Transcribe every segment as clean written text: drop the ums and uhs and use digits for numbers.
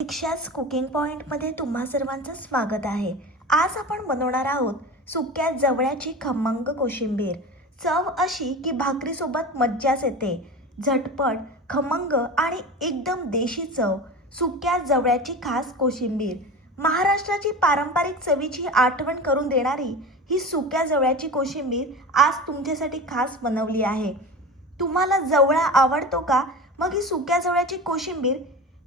दीक्षाच cooking पॉइंटमध्ये तुम्हा सर्वांचं स्वागत आहे। आज आपण बनवणार आहोत सुक्या जवळ्याची खमंग कोशिंबीर। चव अशी की भाकरीसोबत मज्जाच येते। झटपट, खमंग आणि एकदम देशी चव सुक्या जवळ्याची खास कोशिंबीर। महाराष्ट्राची पारंपरिक चवीची आठवण करून देणारी ही सुक्या जवळ्याची कोशिंबीर आज तुमच्यासाठी खास बनवली आहे। तुम्हाला जवळा आवडतो का? मग ही सुक्या जवळ्याची कोशिंबीर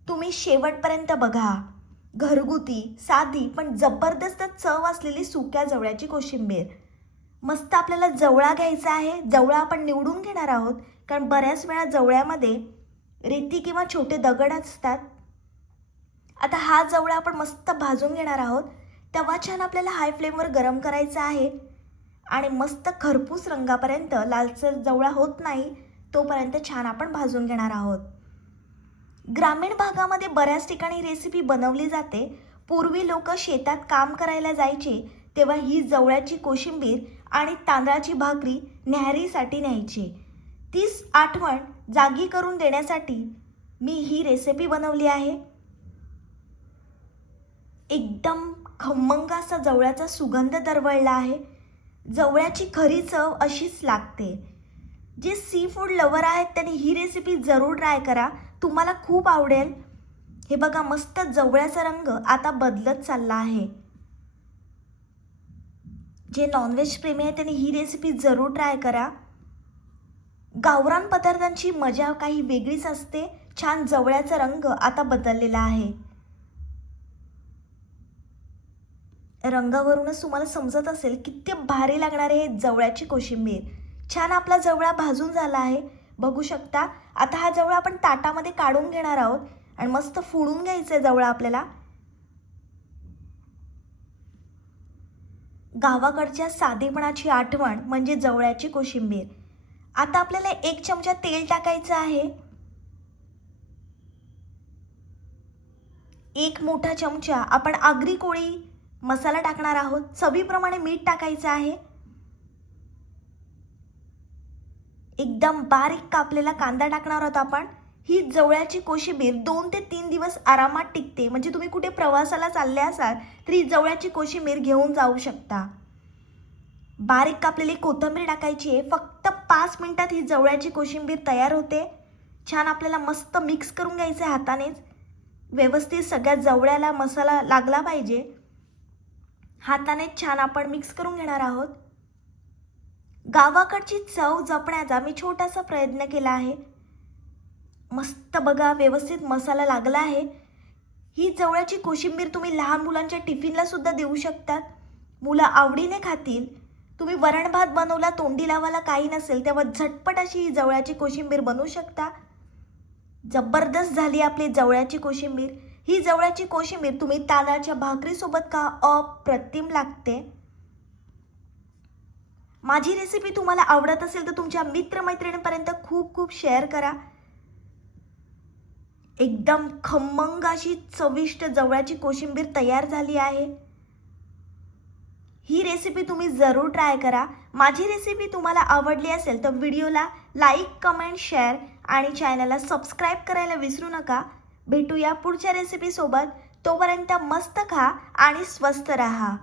तुम्ही शेवटपर्यंत बघा। घरगुती, साधी पण जबरदस्त चव असलेली सुक्या जवळ्याची कोशिंबीर। मस्त आपल्याला जवळा घ्यायचा आहे। जवळा आपण निवडून घेणार आहोत कारण बऱ्याच वेळा जवळ्यामध्ये रेती किंवा छोटे दगड असतात। आता हा जवळा आपण मस्त भाजून घेणार आहोत। तवा छान आपल्याला हाय फ्लेमवर गरम करायचा आहे आणि मस्त खरपूस रंगापर्यंत लालसर जवळा होत नाही तोपर्यंत छान आपण भाजून घेणार आहोत। ग्रामीण भागामध्ये बऱ्याच ठिकाणी रेसिपी बनवली जाते। पूर्वी लोक शेतात काम करायला जायचे तेव्हा ही जवळ्याची कोशिंबीर आणि तांदळाची भाकरी न्याहारीसाठी न्यायची। तीच आठवण जागी करून देण्यासाठी मी ही रेसिपी बनवली आहे। एकदम खमंग असा जवळ्याचा सुगंध दरवळला आहे। जवळ्याची खरी चव अशीच लागते। जे सी फूड लवर आहेत त्यांनी ही रेसिपी जरूर ट्राय करा, तुम्हाला खूप आवडेल। हे बघा मस्त जवळ्याचा रंग आता बदलत चालला आहे। जे नॉनव्हेज प्रेमी आहेत त्यांनी ही रेसिपी जरूर ट्राय करा। गावरान पदार्थांची मजा काही वेगळीच असते। छान जवळ्याचा रंग आता बदललेला आहे। रंगावरूनच तुम्हाला समजत असेल किती भारी लागणार आहे जवळ्याची कोशिंबीर। छान आपला जवळा भाजून झाला आहे, बघू शकता। आता हा जवळा आपण ताटामध्ये काढून घेणार आहोत आणि मस्त फोडून घ्यायचा जवळा आपल्याला। गावाकडच्या साधेपणाची आठवण म्हणजे जवळ्याची कोशिंबीर। आता आपल्याला 1 चमचा तेल टाकायचं आहे। 1 मोठा चमचा आपण आगरी कोळी मसाला टाकणार आहोत। चवीप्रमाणे मीठ टाकायचं आहे। एकदम बारीक कापलेला कांदा टाकणार आहोत आपण। ही जवळ्याची कोशिंबीर 2 ते 3 दिवस आरामात टिकते। म्हणजे तुम्ही कुठे प्रवासाला चालले असाल तरी जवळ्याची कोशिंबीर घेऊन जाऊ शकता। बारीक कापलेली कोथिंबीर टाकायची आहे। फक्त 5 मिनिटात ही जवळ्याची कोशिंबीर तयार होते। छान आपल्याला मस्त मिक्स करून घ्यायचं आहे हातानेच। व्यवस्थित सगळ्या जवळ्याला मसाला लागला पाहिजे। हातानेच छान आपण मिक्स करून घेणार आहोत। गावाकडची चव जपण्याचा मी छोटासा प्रयत्न केला आहे। मस्त बघा व्यवस्थित मसाला लागला आहे। ही जवळ्याची कोशिंबीर तुम्ही लहान मुलांच्या टिफिनला सुद्धा देऊ शकतात। मुलं आवडीने खातील। तुम्ही वरण भात बनवला, तोंडी लावायला काही नसेल तेव्हा झटपट अशी ही जवळ्याची कोशिंबीर बनवू शकता। जबरदस्त झाली आपली जवळ्याची कोशिंबीर। ही जवळ्याची कोशिंबीर तुम्ही तांदळाच्या भाकरीसोबत खा, अप्रतिम लागते। माझी रेसिपी तुम्हाला आवडत असेल तर तुमच्या मित्रमैत्रिणींपर्यंत खूप खूप शेअर करा। एकदम खमंग अशी चविष्ट जवळ्याची कोशिंबीर तयार झाली आहे। ही रेसिपी तुम्ही जरूर ट्राय करा। माझी रेसिपी तुम्हाला आवडली असेल तर व्हिडिओला लाईक, कमेंट, शेअर आणि चॅनलला सबस्क्राईब करायला विसरू नका। भेटूया पुढच्या रेसिपी सोबत। तोपर्यंत मस्त खा आणि स्वस्थ रहा।